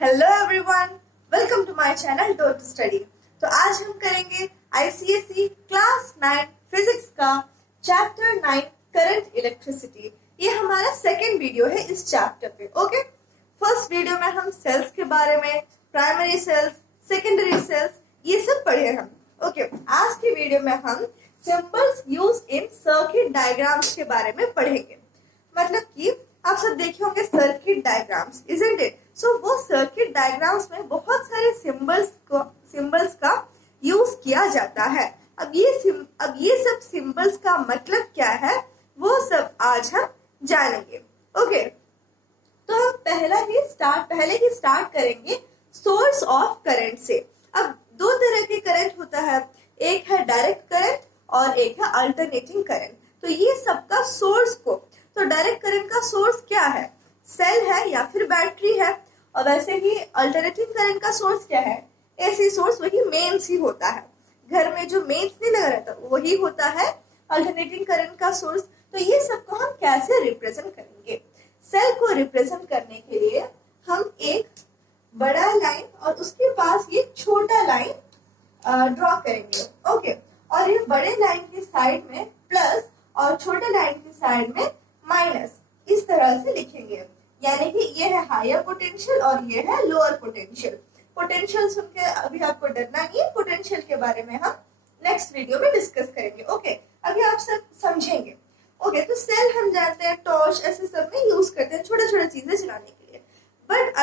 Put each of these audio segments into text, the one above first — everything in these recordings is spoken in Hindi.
Hello everyone, welcome to my channel do to study. तो आज हम करेंगे आईसीएसई क्लास 9 फिजिक्स का चैप्टर 9 करंट इलेक्ट्रिसिटी। ये हमारा सेकेंड वीडियो है इस चैप्टर पे। ओके, फर्स्ट वीडियो में हम सेल्स के बारे में, प्राइमरी सेल्स, सेकेंडरी सेल्स, ये सब पढ़े हम। ओके, आज की वीडियो में हम symbols use in circuit diagrams के बारे में पढ़ेंगे। मतलब कि आप सब देखे होंगे सर्किट डायग्राम्स, इजंट इट? सो वो सर्किट डायग्राम्स में बहुत सारे सिंबल्स का यूज किया जाता है। अब ये सब सिंबल्स का मतलब क्या है वो सब आज हम जानेंगे। ओके, तो हम पहले ही स्टार्ट करेंगे सोर्स ऑफ करंट से। अब दो तरह के करंट होता है, एक है डायरेक्ट करंट और एक है अल्टरनेटिंग करंट। तो ये सबका सोर्स तो डायरेक्ट करंट का सोर्स क्या है? सेल है या फिर बैटरी है। और वैसे ही अल्टरनेटिंग करंट का सोर्स क्या है? एसी सोर्स, वही मेंस ही होता है। घर में जो मेंस नहीं लगा रहता वही होता है अल्टरनेटिंग करंट का सोर्स। तो ये सबको हम कैसे रिप्रेजेंट करेंगे? सेल को रिप्रेजेंट करने के लिए हम एक बड़ा लाइन और उसके पास ये छोटा लाइन ड्रॉ करेंगे। ओके, और ये बड़े लाइन के साइड में प्लस और छोटे लाइन के साइड में माइनस, इस तरह से लिखेंगे। यानी कि ये है हायर पोटेंशियल और ये है लोअर पोटेंशियल। पोटेंशियल सुन के अभी आपको डरना नहीं है, पोटेंशियल के बारे में हम नेक्स्ट वीडियो में डिस्कस करेंगे। ओके, अभी आप सब समझेंगे। ओके, तो सेल हम जानते हैं टॉर्च ऐसे सब में यूज करते हैं छोटे छोटे चीजें जलाने के लिए। बट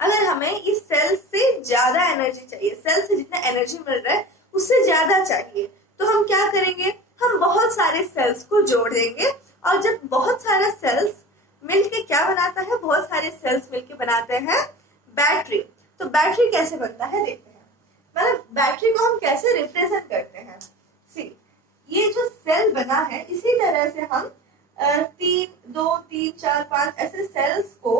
अगर हमें इस सेल से ज्यादा एनर्जी चाहिए, सेल से जितना एनर्जी मिल रहा है उससे ज्यादा चाहिए, तो हम क्या करेंगे? हम बहुत सारे सेल्स को जोड़ देंगे। और जब बहुत सारे सेल्स मिलके क्या बनाता है? बहुत सारे सेल्स मिलके बनाते हैं बैटरी। तो बैटरी कैसे बनता है देखते हैं। मतलब बैटरी को हम कैसे रिप्रेजेंट करते हैं? सी, ये जो सेल बना है इसी तरह से हम 2, 3, 4, 5 ऐसे सेल्स को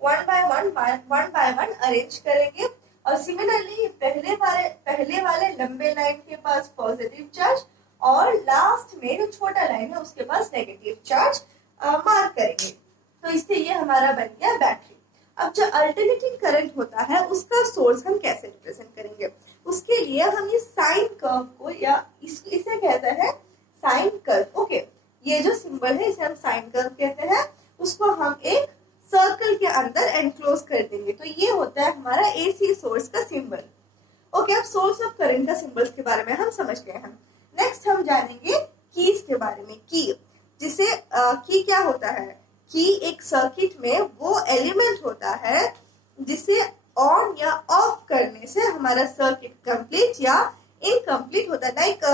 वन बाय वन अरेंज करेंगे। और सिमिलरली पहले वाले लंबे लाइन के पास पॉजिटिव चार्ज और लास्ट में जो छोटा लाइन है उसके पास नेगेटिव चार्ज मार्क करेंगे। तो इससे ये हमारा बन गया बैटरी। अब जो अल्टरनेटिंग करंट होता है उसका सोर्स हम कैसे रिप्रेजेंट करेंगे? उसके लिए हम ये साइन कर्व को या इसे कहते हैं साइन कर्व। ओके, ये जो सिंबल है इसे हम साइन कर्व कहते हैं। उसको हम एक सर्कल के अंदर एनक्लोज कर देंगे। तो ये होता है हमारा एसी सोर्स का सिंबल। ओके, अब सोर्स ऑफ करंट का सिंबल्स के बारे में हम समझ गए हैं। नेक्स्ट हम जानेंगे कीज के बारे में। की क्या होता है? की एक सर्किट में वो एलिमेंट होता है जिसे ऑन या ऑफ करने से हमारा सर्किट कंप्लीट या इनकम्प्लीट होता है। लाइक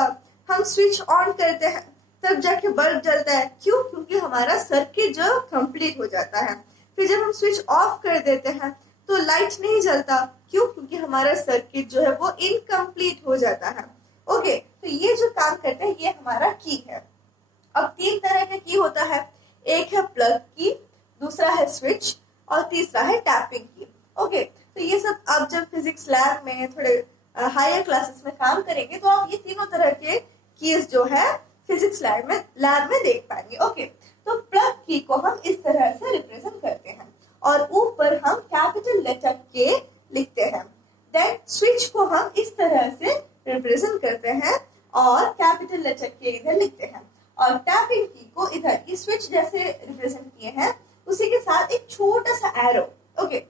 हम स्विच ऑन करते हैं तब जाके बल्ब जलता है। क्यों? क्योंकि हमारा सर्किट जो कंप्लीट हो जाता है। फिर जब हम स्विच ऑफ कर देते हैं तो लाइट नहीं जलता। क्यों? क्योंकि हमारा सर्किट जो है वो इनकम्प्लीट हो जाता है। ओके, तो ये जो काम करते हैं ये हमारा की है। अब 3 तरह का की होता है, एक है प्लग की, दूसरा है स्विच और तीसरा है टैपिंग की। ओके, तो ये सब आप जब फिजिक्स लैब में थोड़े हायर क्लासेस में काम करेंगे तो आप ये तीनों तरह के कीज जो है फिजिक्स लैब में देख पाएंगे। ओके, तो प्लग की को हम इस तरह से रिप्रेजेंट करते हैं और ऊपर हम कैपिटल लेटर के लिखते हैं। देन स्विच को हम इस तरह से रिप्रेजेंट करते हैं और कैपिटल लेटर के इधर लिखते हैं। और टैपिंग की को इधर ये स्विच जैसे रिप्रेजेंट किए हैं उसी के साथ एक छोटा सा एरो। ओके,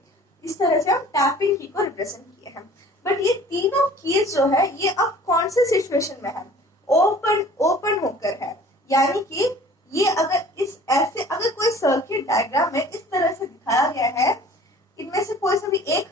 इस तरह से हम टैपिंग की को रिप्रेजेंट किए हैं। बट ये तीनों कीज जो है ये अब कौन से सिचुएशन में है? ओपन होकर है। यानी कि ये अगर कोई सर्किट डायग्राम में इस तरह से दिखाया गया है, इनमें से कोई सा भी एक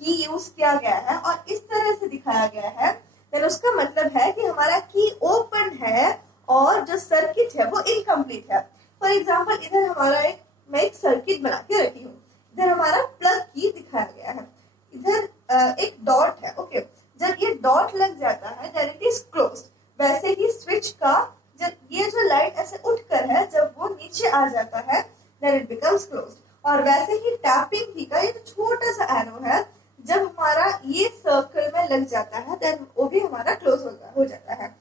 की यूज किया गया है और इस तरह से दिखाया गया है, तो उसका मतलब है कि हमारा की ओपन है और जो सर्किट है वो इनकम्प्लीट है। फॉर एग्जाम्पल इधर मैं एक सर्किट बना के रखी हूँ। इधर हमारा प्लग की दिखाया गया है, इधर एक डॉट है। ओके, जब ये डॉट लग जाता है देन इट इज क्लोज्ड। वैसे ही स्विच का जब ये जो लाइट ऐसे उठकर है जब वो नीचे आ जाता है देन इट बिकम्स क्लोज्ड। और वैसे ही टैपिंग की का ये छोटा सा एरो है, जब हमारा ये सर्कल में लग जाता है देन वो भी हमारा क्लोज हो जाता है।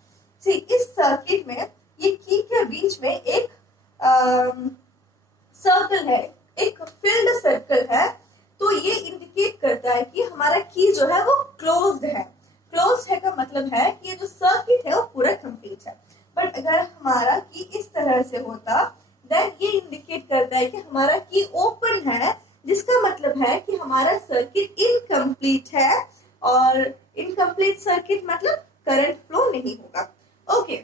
इस सर्किट में ये की के बीच में एक सर्कल है, एक फील्ड सर्कल है। तो हमारा की जो है वो क्लोज्ड है। क्लोज्ड है का मतलब है कि ये जो सर्किट है वो पूरा कंप्लीट है। बट अगर हमारा की इस तरह से होता देन ये इंडिकेट करता है कि हमारा की ओपन है, जिसका मतलब है कि हमारा सर्किट इनकम्प्लीट है, और इनकम्प्लीट सर्किट मतलब करंट फ्लो नहीं होगा। ओके,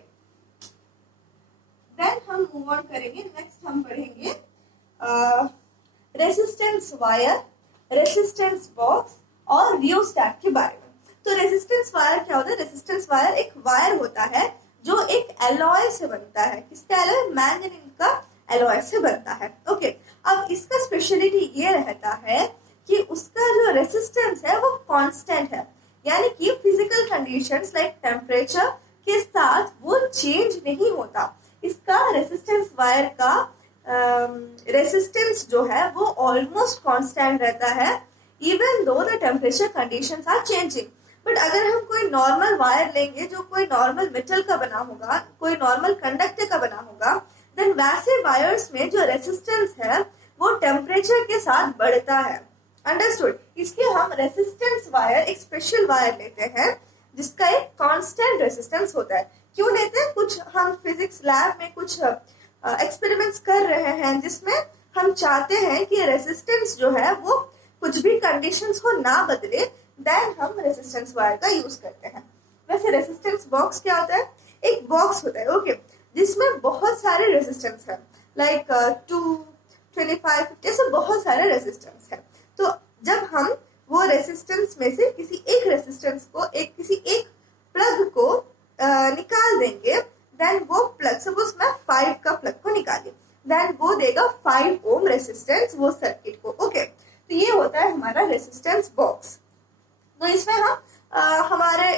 देन हम मूव ऑन करेंगे। नेक्स्ट हम पढ़ेंगे रेजिस्टेंस वायर, रेजिस्टेंस बॉक्स और रियोस्टैट के बारे में। तो रेजिस्टेंस वायर क्या होता है? रेजिस्टेंस वायर एक वायर होता है जो एक एलॉय से बनता है। किसका एलॉय? मैंगनीज का एलॉय से बनता है। ओके, अब इसका स्पेशलिटी ये रहता है कि उसका जो रेजिस्टेंस है वो कांस्टेंट है, यानी कि फिजिकल कंडीशंस लाइक टेम्परेचर के साथ वो चेंज नहीं होता। इसका रेजिस्टेंस वायर का रेजिस्टेंस जो है वो ऑलमोस्ट कांस्टेंट रहता है even though the temperature conditions are changing. But अगर हम कोई नॉर्मल वायर लेंगे जो कोई नॉर्मल मेटल का बना होगा, कोई नॉर्मल कंडक्टर का बना होगा, देन वैसे वायर्स में जो रेजिस्टेंस है वो टेम्परेचर के साथ बढ़ता है। अंडरस्टूड? इसलिए हम रेजिस्टेंस वायर एक स्पेशल वायर लेते हैं जिसका एक कांस्टेंट रेजिस्टेंस होता है। क्यों लेते हैं? कुछ हम फिजिक्स लैब में कुछ एक्सपेरिमेंट्स कर रहे हैं जिसमें हम चाहते हैं कि रेजिस्टेंस जो है वो कुछ भी कंडीशंस को ना बदले, देन हम रेजिस्टेंस वायर का यूज करते हैं। वैसे रेजिस्टेंस बॉक्स क्या होता है? एक बॉक्स होता है, ओके, जिसमें बहुत सारे रेजिस्टेंस है, लाइक 2, 25, 50 ऐसे बहुत सारे रेजिस्टेंस है। तो जब हम वो रेजिस्टेंस में से किसी एक रेजिस्टेंस को किसी एक प्लग को निकाल देंगे, देन वो प्लग, सपोज मैं 5 का प्लग को निकाली, देन वो देगा 5 ओम रेजिस्टेंस वो सर्किट को। ओके, तो ये होता है हमारा रेजिस्टेंस बॉक्स। तो इसमें हम हमारे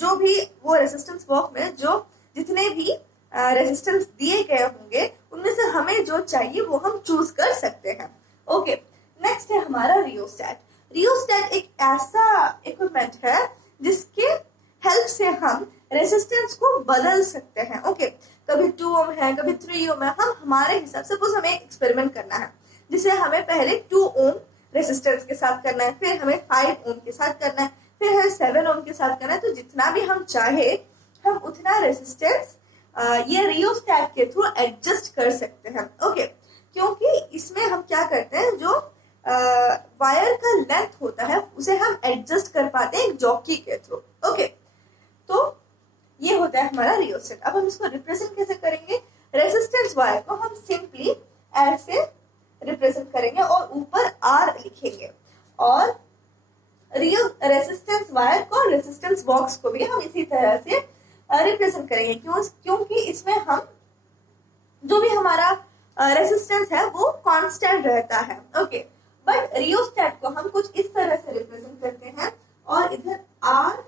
जो भी वो रेजिस्टेंस बॉक्स में जो जितने भी रेजिस्टेंस दिए गए होंगे उनमें से हमें जो चाहिए वो हम चूज कर सकते हैं। ओके, नेक्स्ट है हमारा रियोस्टैट। रियोस्टैट एक ऐसा इक्विपमेंट है जिसके हेल्प से हम रेजिस्टेंस को बदल सकते हैं। ओके, कभी 2 ओम है, कभी 3 ओम है, हम हमारे हिसाब से, सपोज हमें एक्सपेरिमेंट करना है जिसे हमें पहले 2 ओम रेजिस्टेंस के साथ करना है, फिर हमें 5 ओम के साथ करना है, फिर हमें 7 ओम के साथ करना है। तो जितना भी हम चाहे हम उतना रेजिस्टेंस ये रियोस्टैट के थ्रू एडजस्ट कर सकते हैं। ओके, क्योंकि इसमें हम क्या करते हैं, जो वायर का लेंथ होता है उसे हम एडजस्ट कर पाते हैं जॉकी के थ्रू। ओके, तो ये होता है हमारा रियोस्टैट। अब हम इसको रिप्रेजेंट कैसे करेंगे? रेजिस्टेंस वायर को हम सिंपली ऐसे रिप्रेजेंट करेंगे और ऊपर आर लिखेंगे, और रेजिस्टेंस वायर को, रेजिस्टेंस बॉक्स को भी हम इसी तरह से रिप्रेजेंट करेंगे। क्योंकि इसमें हम जो भी हमारा रेजिस्टेंस है वो कांस्टेंट रहता है। ओके, बट रियोस्टैट को हम कुछ इस तरह से रिप्रेजेंट करते हैं और इधर आर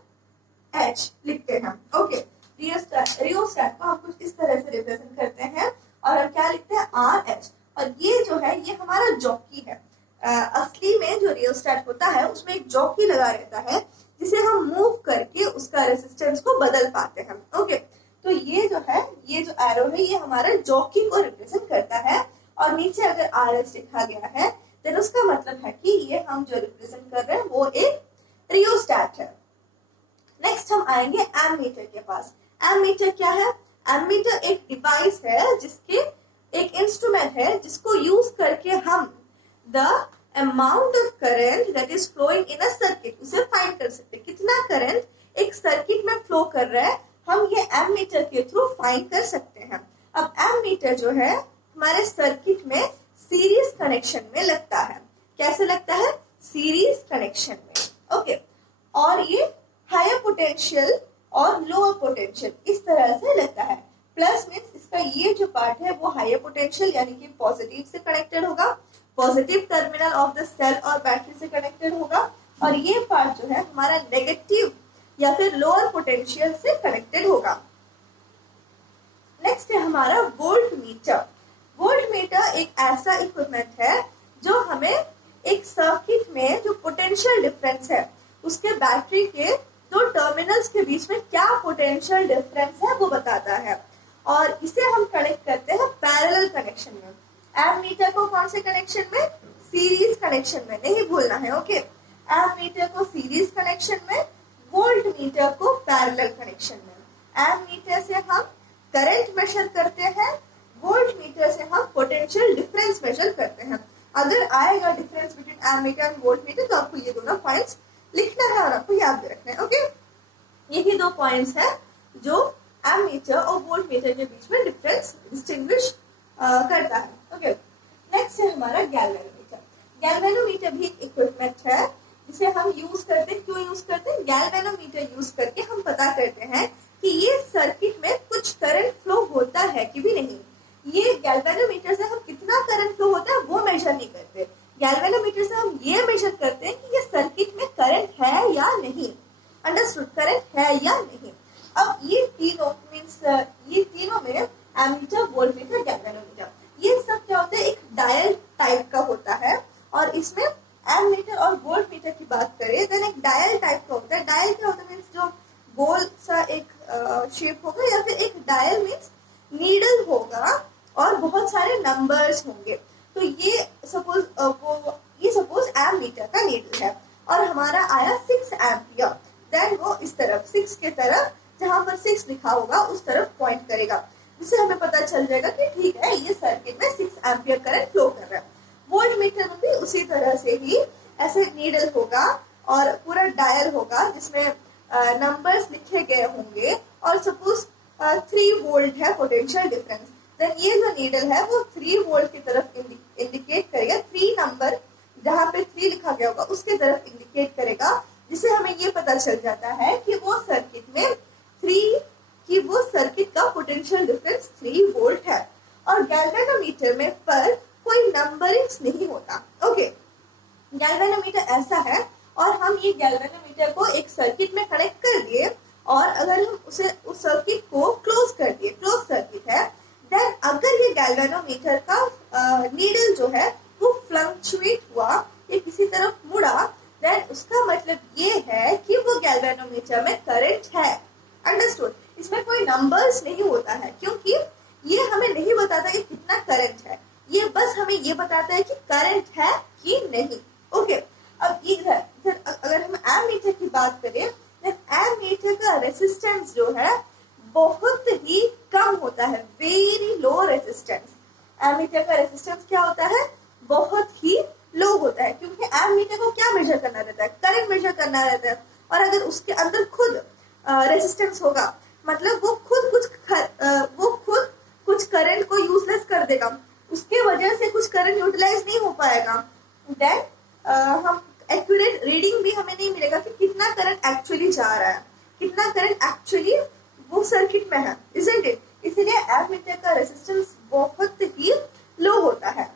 एच लिखते हैं। ओके, रियोस्टैट को हम कुछ इस तरह से रिप्रेजेंट करते हैं और हम क्या लिखते हैं? R H. और ये जो है ये हमारा जॉकी है। असली में जो रियोस्टैट होता है उसमें एक जॉकी लगा रहता है जिसे हम मूव करके उसका रेजिस्टेंस को बदल पाते हैं। ओके, तो ये जो है, ये जो एरो है ये हमारा जॉकी को रिप्रेजेंट करता है, और नीचे अगर आर एच लिखा गया है तो उसका मतलब है कि ये हम जो रिप्रेजेंट कर रहे हैं वो एक रियोस्टैट है। नेक्स्ट हम आएंगे एमीटर के पास। एमीटर क्या है? एमीटर एक डिवाइस है, जिसके एक इंस्ट्रूमेंट है जिसको यूज करके हम the amount of current that is flowing in a circuit उसे फाइंड कर सकते हैं। कितना करंट एक सर्किट में फ्लो कर रहा है हम ये एमीटर के थ्रू फाइंड कर सकते हैं। अब एमीटर जो है हमारे सर्किट में सीरीज कनेक्शन में लगता है। कैसे लगता है? सीरीज कनेक्शन में। ओके, और ये हायर पोटेंशियल और लोअर पोटेंशियल इस तरह से लगता है। प्लस मीन्स इसका ये जो पार्ट है वो हायर पोटेंशियल यानी कि पॉजिटिव से कनेक्टेड होगा, positive terminal of the cell और बैटरी से कनेक्टेड होगा, और ये पार्ट जो है हमारा नेगेटिव या फिर लोअर पोटेंशियल से कनेक्टेड होगा। नेक्स्ट है हमारा वोल्ट मीटर। वोल्ट मीटर एक ऐसा इक्विपमेंट है जो हमें एक सर्किट में जो पोटेंशियल डिफरेंस है उसके बैटरी के दो टर्मिनल्स के बीच में क्या पोटेंशियल डिफरेंस है वो बताता है, और इसे हम कनेक्ट करते हैं पैरेलल कनेक्शन में। एमीटर को कौन से कनेक्शन में? सीरीज कनेक्शन में, नहीं भूलना है। ओके, एमीटर को सीरीज कनेक्शन में, वोल्ट मीटर को पैरेलल कनेक्शन में। एमीटर से हम करंट मेजर करते हैं, वोल्ट मीटर से हम पोटेंशियल डिफरेंस मेजर करते हैं। अगर आएगा difference between ammeter and volt meter तो आपको ये दोनों पॉइंट्स लिखना है और आपको याद भी रखना है। ओके, यही दो पॉइंट्स है जो एमीटर और वोल्ट मीटर के बीच में डिफरेंस डिस्टिंग्विश करता है। ओके, नेक्स्ट है हमारा गैल्वेनोमीटर। गैल्वेनोमीटर भी एक इक्विपमेंट है जिसे हम यूज करते हैं। क्यों यूज करते हैं? गैल्वेनोमीटर यूज करके हम पता करते हैं कि ये सर्किट में कुछ करंट फ्लो होता है कि भी नहीं। ये गैल्वेनोमीटर से हम कितना करंट फ्लो होता है वो मेजर नहीं करते, गैल्वेनोमीटर से हम ये मेजर करते हैं कि ये सर्किट में करंट है या नहीं। अंडरस्टूड? करंट है या नहीं। अब ये तीनों मीन्स ये तीनों में एमीटर, वोल्टमीटर, गैल्वेनोमीटर, ये सब क्या होता है? एक डायल टाइप का होता है। और इसमें एमीटर और वोल्टमीटर की बात करें देन एक डायल टाइप का होता है। डायल क्या होता है? मीन्स जो गोल सा एक शेप होगा, या फिर एक डायल मीन्स नीडल होगा और बहुत सारे नंबर्स होंगे। तो ये सपोज एमीटर का नीडल है और हमारा आया 6 एम्पियर, देन वो इस तरफ 6 के तरफ जहां पर 6 लिखा होगा उस तरफ पॉइंट करेगा, जिससे हमें पता चल जाएगा कि ठीक है ये सर्किट में 6 एम्पियर करंट फ्लो कर रहा है। वोल्ट मीटर में भी उसी तरह से ही ऐसे नीडल होगा और पूरा डायल होगा जिसमें नंबर्स लिखे गए होंगे और सपोज 3 वोल्ट है पोटेंशियल डिफरेंस, देन ये जो नीडल है वो 3 वोल्ट की तरफ इंडिकेट करेगा। 3 नंबर जहां पे 3 लिखा गया होगा उसके तरफ इंडिकेट करेगा, जिससे हमें ये पता चल जाता है कि वो सर्किट का पोटेंशियल डिफरेंस 3 वोल्ट है। और गैल्वेनोमीटर में पर कोई नंबरिंग्स नहीं होता। ओके, गैल्वेनोमीटर ऐसा है और हम ये गैल्वेनोमीटर को एक सर्किट में कनेक्ट कर दिए और अगर हम उस सर्किट को क्लोज कर दिए, क्लोज सर्किट है, देन अगर ये गैल्वेनोमीटर का नीडल जो है वो फ्लक्चुएट हुआ, ये किसी तरफ मुड़ा, देन उसका मतलब ये है कि वो गैल्वेनोमीटर में करंट है। अंडरस्टूड? इसमें कोई नंबर्स नहीं होता है क्योंकि ये हमें नहीं बताता कि कितना करंट है, ये बस हमें ये बताता है कि करंट है कि नहीं। ओके, अब इधर अगर हम एमीटर की बात करें, एमीटर का रेजिस्टेंस जो है बहुत ही कम होता है, वेरी लो रेजिस्टेंस। एमीटर का रेजिस्टेंस क्या होता है? बहुत ही लो होता है, क्योंकि एमीटर को क्या मेजर करना रहता है? करंट मेजर करना रहता है। और अगर उसके अंदर खुद रेजिस्टेंस होगा मतलब वो खुद कुछ करंट को यूजलेस कर देगा, उसके वजह से कुछ करंट यूटिलाइज नहीं हो पाएगा, देन हम एक्यूरेट रीडिंग भी हमें नहीं मिलेगा कि कितना करंट एक्चुअली जा रहा है, कितना करंट एक्चुअली वो सर्किट में है, इजंट इट? इसलिए एमीटर का रेजिस्टेंस बहुत ही लो होता है।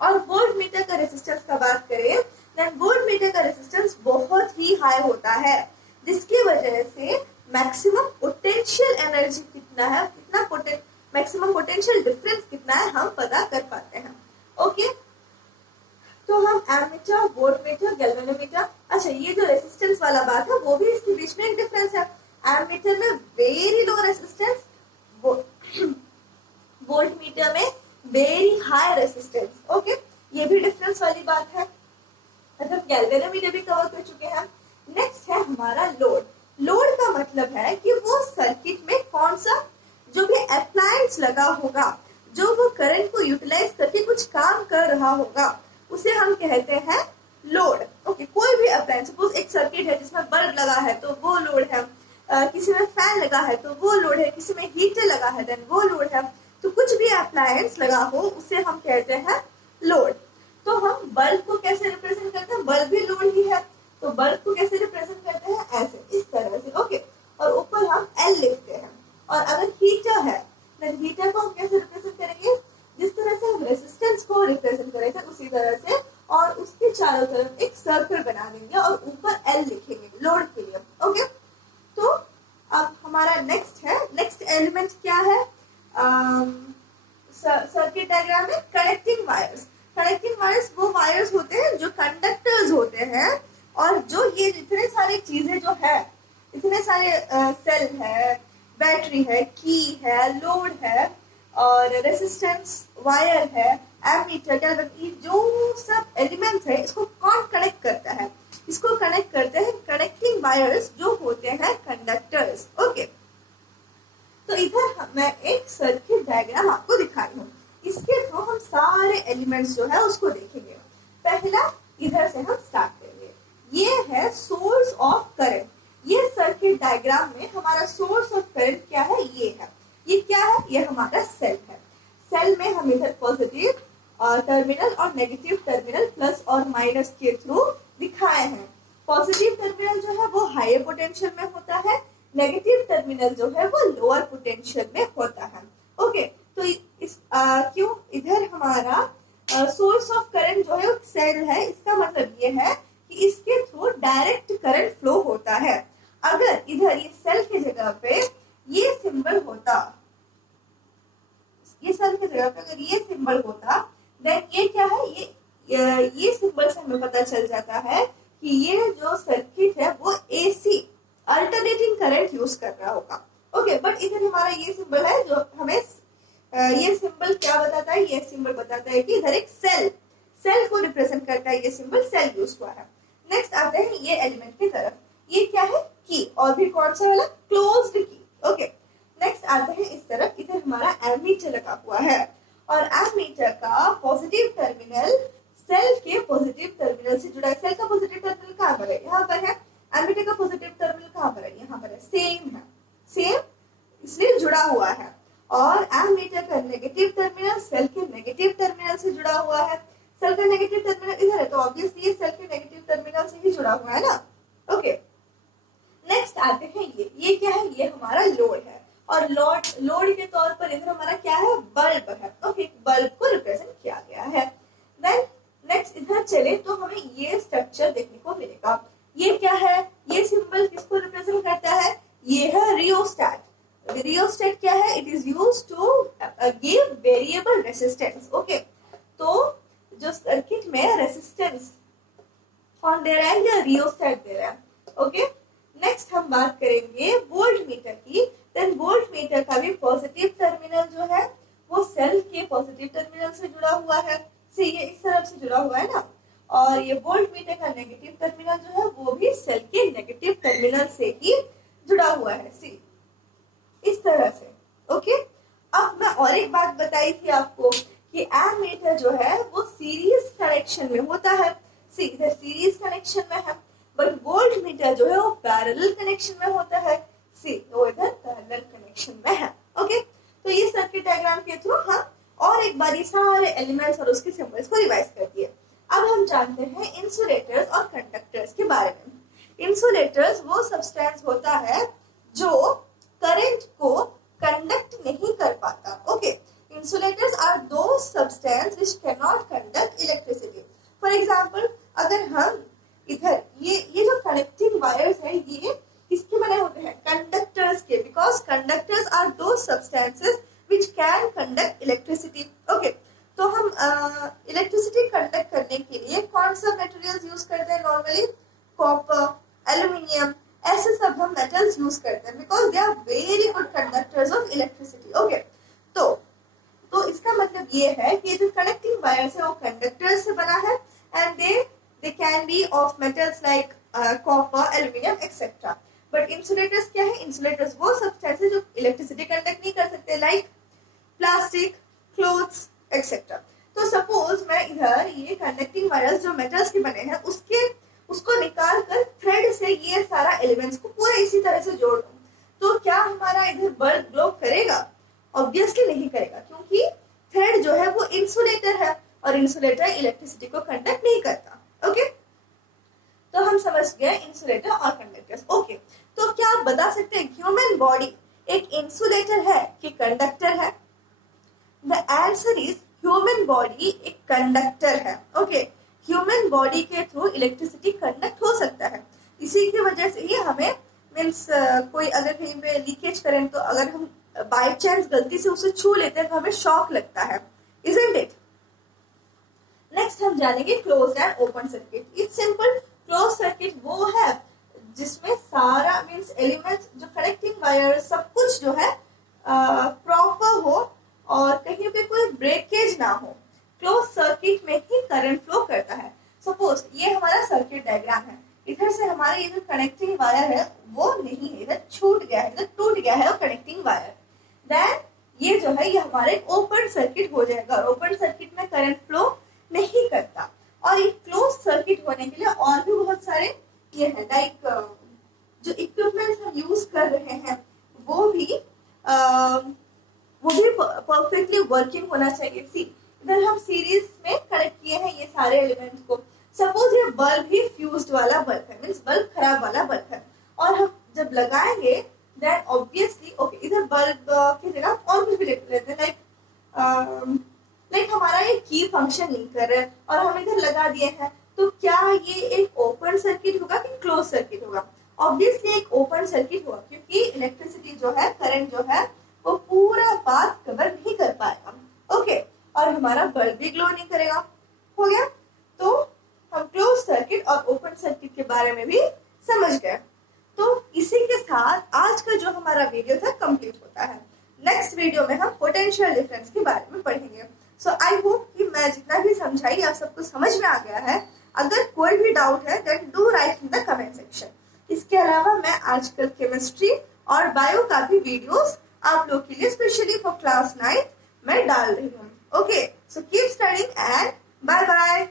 और वोल्ट मीटर का रेजिस्टेंस का बात करें, देन वोल्ट मीटर का रेजिस्टेंस बहुत ही हाई होता है, जिसकी वजह से मैक्सिमम पोटेंशियल एनर्जी कितना है, मैक्सिमम पोटेंशियल डिफरेंस कितना है हम पता कर पाते हैं। ओके, तो हम एमीटर, वोल्टमीटर, गैल्वेनोमीटर, अच्छा ये जो रेजिस्टेंस वाला बात है वो भी इसके बीच में एक डिफरेंस है। एमीटर में वेरी लो रेजिस्टेंस, वोल्टमीटर में वेरी हाई रेजिस्टेंस। ओके, ये भी डिफरेंस वाली बात है। मतलब गैल्वेनोमीटर भी कवर कर चुके हैं। नेक्स्ट है हमारा लोड। लोड का मतलब है कि वो सर्किट में कौन सा जो भी अप्लायंस लगा होगा, जो वो करंट को यूटिलाइज करके कुछ काम कर रहा होगा, उसे हम कहते हैं लोड। ओके, कोई भी अप्लायंस, सपोज एक सर्किट है जिसमें बल्ब लगा है तो वो लोड है, किसी में फैन लगा है तो वो लोड है, किसी में हीटर लगा है देन वो लोड है। तो कुछ भी अप्लायंस लगा हो उसे हम कहते हैं लोड। तो हम बल्ब को कैसे रिप्रेजेंट करते हैं? बल्ब भी लोड ही है, तो बल्ब को कैसे रिप्रेजेंट करते हैं? ऐसे, इस तरह से। ओके, और ऊपर हम एल लिखते हैं। और अगर हीटर है देन हीटर को हम कैसे रिप्रेजेंट करेंगे? जिस तरह से हम रेजिस्टेंस को रिप्रेजेंट करे थे उसी तरह से, और उसके चारों तरफ एक सर्कल बना देंगे और ऊपर एल लिखेंगे लोड के लिए। ओके, तो अब हमारा नेक्स्ट एलिमेंट क्या है सर्किट डायग्राम में? Connecting wires. कनेक्टिंग वायर्स वो वायर्स होते हैं जो कंडक्टर्स होते हैं, और जो ये इतने सारी चीजें जो है, इतने सारे सेल है, बैटरी है, की है, लोड है और रेजिस्टेंस वायर है, एमीटर, जो सब एलिमेंट्स है, इसको कौन कनेक्ट करता है? वायर्स जो होते हैं कंडक्टर्स। ओके, तो इधर मैं एक सर्किट डायग्राम आपको दिखाई हूँ। इसके थ्रू हम सारे एलिमेंट्स जो है उसको देखेंगे। पहला इधर से हम स्टार्ट करेंगे। ये है सोर्स ऑफ करंट। ये सर्किट डायग्राम में हमारा सोर्स ऑफ करंट क्या है, ये है। ये क्या है, ये हमारा सेल है। सेल में हम इधर पॉजिटिव टर्मिनल और नेगेटिव टर्मिनल प्लस और माइनस के थ्रू दिखाए हैं। पॉजिटिव टर्मिनल जो है वो हायर पोटेंशियल में होता है, नेगेटिव टर्मिनल जो है वो लोअर पोटेंशियल में होता है। ओके, तो इस क्यों इधर हमारा सोर्स ऑफ करंट जो है सेल है, इसका मतलब ये है कि इसके थ्रू डायरेक्ट करंट फ्लो होता है। अगर इधर ये सेल की जगह पे ये सिंबल होता, ये सेल की जगह पे अगर ये सिंबल होता, देन ये क्या है, ये सिंबल से हमें पता चल जाता है कि ये जो सर्किट है वो एसी अल्टरनेटिंग करंट यूज कर रहा होगा। ओके, बट इधर हमारा ये सिंबल है जो हमें ये सिंबल क्या बताता है, ये सिंबल बताता है कि इधर एक सेल को रिप्रेजेंट करता है। ये सिंबल सेल यूज हुआ है। नेक्स्ट आते हैं ये एलिमेंट की तरफ। ये क्या है, की, और भी कौन सा वाला, क्लोज्ड की। ओके, नेक्स्ट आते हैं इस तरफ। इधर हमारा एमीटर लगा हुआ है और एमीटर का पॉजिटिव टर्मिनल सेल के पॉजिटिव टर्मिनल से जुड़ा है। सेल का पॉजिटिव टर्मिनल कहाँ पर है, यहाँ पर है। एमीटर का पॉजिटिव टर्मिनल कहाँ पर है, यहाँ पर है। सेम है, सेम इसलिए जुड़ा हुआ है। और एमीटर का नेगेटिव टर्मिनल सेल के नेगेटिव टर्मिनल से जुड़ा हुआ है। सेल का नेगेटिव टर्मिनल इधर है, तो ऑब्वियसली ये सेल के नेगेटिव टर्मिनल से ही जुड़ा हुआ है ना। ओके, नेक्स्ट आते हैं ये क्या है, ये हमारा लोड है। और लोड के तौर पर इधर हमारा क्या है, बल्ब है। ओके, बल्ब को रिप्रेजेंट किया गया है। देन नेक्स्ट इधर चले तो हमें ये स्ट्रक्चर देखने को मिलेगा। ये क्या है, ये सिंबल किसको रिप्रेजेंट करता है, ये है रियोस्टैट। रियोस्टैट क्या है, it is used to give variable resistance. Okay, तो जो सर्किट में रेजिस्टेंस कौन दे रहा है, ये रियोस्टैट दे रहा है। ओके, नेक्स्ट हम बात करेंगे वोल्ट मीटर की। देन वोल्ट मीटर का भी पॉजिटिव टर्मिनल जो है वो सेल के पॉजिटिव टर्मिनल से जुड़ा हुआ है। से ये इस तरफ से जुड़ा हुआ है ना। और ये वोल्ट मीटर का नेगेटिव टर्मिनल जो है वो भी सेल के नेगेटिव टर्मिनल से ही जुड़ा हुआ है। सी इस तरह से। ओके, अब मैं और एक बात बताई थी आपको कि एमीटर जो है वो सीरीज कनेक्शन में होता है। सी इधर सीरीज कनेक्शन में है, बट वोल्ट मीटर जो है वो पैरेलल कनेक्शन में होता है। सी तो इधर पैरेलल कनेक्शन में है। ओके, तो ये सर्किट डायग्राम के थ्रू हम और एक बार ये सारे एलिमेंट्स और उसके सिंबल्स को रिवाइज कर दिए। अब हम जानते हैं इंसुलेटर्स और कंडक्टर्स के बारे में। इंसुलेटर्स वो सब्सटेंस होता है जो करंट को कंडक्ट नहीं कर पाता। ओके, इंसुलेटर्स आर दो substance which can not conduct electricity. For example, अगर हम इधर ये जो कनेक्टिंग वायर्स है ये किसके बने होते हैं, कंडक्टर्स के, बिकॉज कंडक्टर्स आर दो substances which can conduct electricity. Okay, तो हम इलेक्ट्रिसिटी कंडक्ट करने के लिए कौन सा मटेरियल्स यूज करते हैं नॉर्मली, कॉपर, एल्यूमिनियम, ऐसे सब हम मेटल्स यूज करते हैं because they are very good conductors of electricity. Okay, तो इसका मतलब ये है कि जो कनेक्टिंग वायर्स है वो कंडक्टर्स से बना है and they can be of metals like copper, aluminium etcetera. But insulators क्या है, इंसुलेटर्स वो सब्सटेंसेस जो इलेक्ट्रिसिटी कंडक्ट नहीं कर सकते, लाइक प्लास्टिक, क्लोथ्स एक्सेट्रा। तो सपोज मैं इधर ये कंडक्टिंग वायर्स जो मेटल्स के बने हैं उसको निकाल कर थ्रेड से ये सारा एलिमेंट्स को पूरे इसी तरह से जोड़ दूं, तो क्या हमारा इधर बल्ब ग्लो करेगा? ऑब्वियसली नहीं करेगा, क्योंकि थ्रेड जो है वो इंसुलेटर है और इंसुलेटर इलेक्ट्रिसिटी को कंडक्ट नहीं करता। ओके, तो हम समझ गए इंसुलेटर और कंडक्टर्स। ओके, तो क्या आप बता सकते हैं ह्यूमन बॉडी एक इंसुलेटर है कि कंडक्टर है? The answer is human body एक कंडक्टर है। ओके, ह्यूमन बॉडी के थ्रू इलेक्ट्रिसिटी कंडक्ट हो सकता है। इसी की वजह से ही हमें मीन्स कोई अगर कहीं पे लीकेज करें तो अगर हम बाय चांस गलती से उसे छू लेते हैं तो हमें शॉक लगता है, इजंट इट? नेक्स्ट हम जानेंगे closed end open circuit. It's simple, close circuit वो है जिसमें सारा मीन्स एलिमेंट्स जो कनेक्टिंग वायर सब कुछ जो है प्रॉपर हो और कहीं पे कोई ब्रेकेज ना हो। क्लोज सर्किट में ही करंट फ्लो करता है। सपोज ये हमारा सर्किट डायग्राम है, इधर से हमारा हमारा ये जो कनेक्टिंग वायर है वो नहीं है, इधर छूट गया है, इधर टूट गया है वो कनेक्टिंग वायर, देन ये जो है ये हमारे ओपन सर्किट हो जाएगा। और ओपन सर्किट में करंट फ्लो नहीं करता। और ये क्लोज सर्किट होने के लिए और भी बहुत सारे ये है, लाइक जो इक्विपमेंट्स हम यूज कर रहे हैं वो भी परफेक्टली वर्किंग होना चाहिए। सी इधर हम सीरीज में कनेक्ट किए हैं ये सारे एलिमेंट्स को। सपोज ये बल्ब ही फ्यूज्ड वाला बल्ब है, मीन्स बल्ब खराब वाला बल्ब है, और हम जब लगाएंगे देन ऑब्वियसली ओके इधर बल्ब की जगह और कुछ भी लेते हैं, लाइक हमारा ये की फंक्शन नहीं कर रहा है और हम इधर लगा दिए हैं, तो क्या ये एक ओपन सर्किट होगा कि क्लोज सर्किट होगा? ऑब्वियसली एक ओपन सर्किट होगा, क्योंकि इलेक्ट्रिसिटी जो है, करंट जो है वो पूरा पाथ कवर नहीं कर पाएगा। ओके, और हमारा बल्ब भी ग्लो नहीं करेगा। हो गया? तो हम क्लोज सर्किट और ओपन सर्किट के बारे में भी समझ गए। तो इसी के साथ आज का जो हमारा वीडियो था कंप्लीट होता है। नेक्स्ट वीडियो में हम पोटेंशियल डिफरेंस के बारे में पढ़ेंगे। सो आई होप कि मैं जितना भी समझाई आप सबको समझ में आ गया है। अगर कोई भी डाउट है then do write in the comment section. इसके अलावा मैं आजकल केमिस्ट्री और बायो का भी वीडियोस आप लोग के लिए स्पेशली फॉर क्लास 9 में डाल रही हूँ। Okay, so keep studying and bye bye.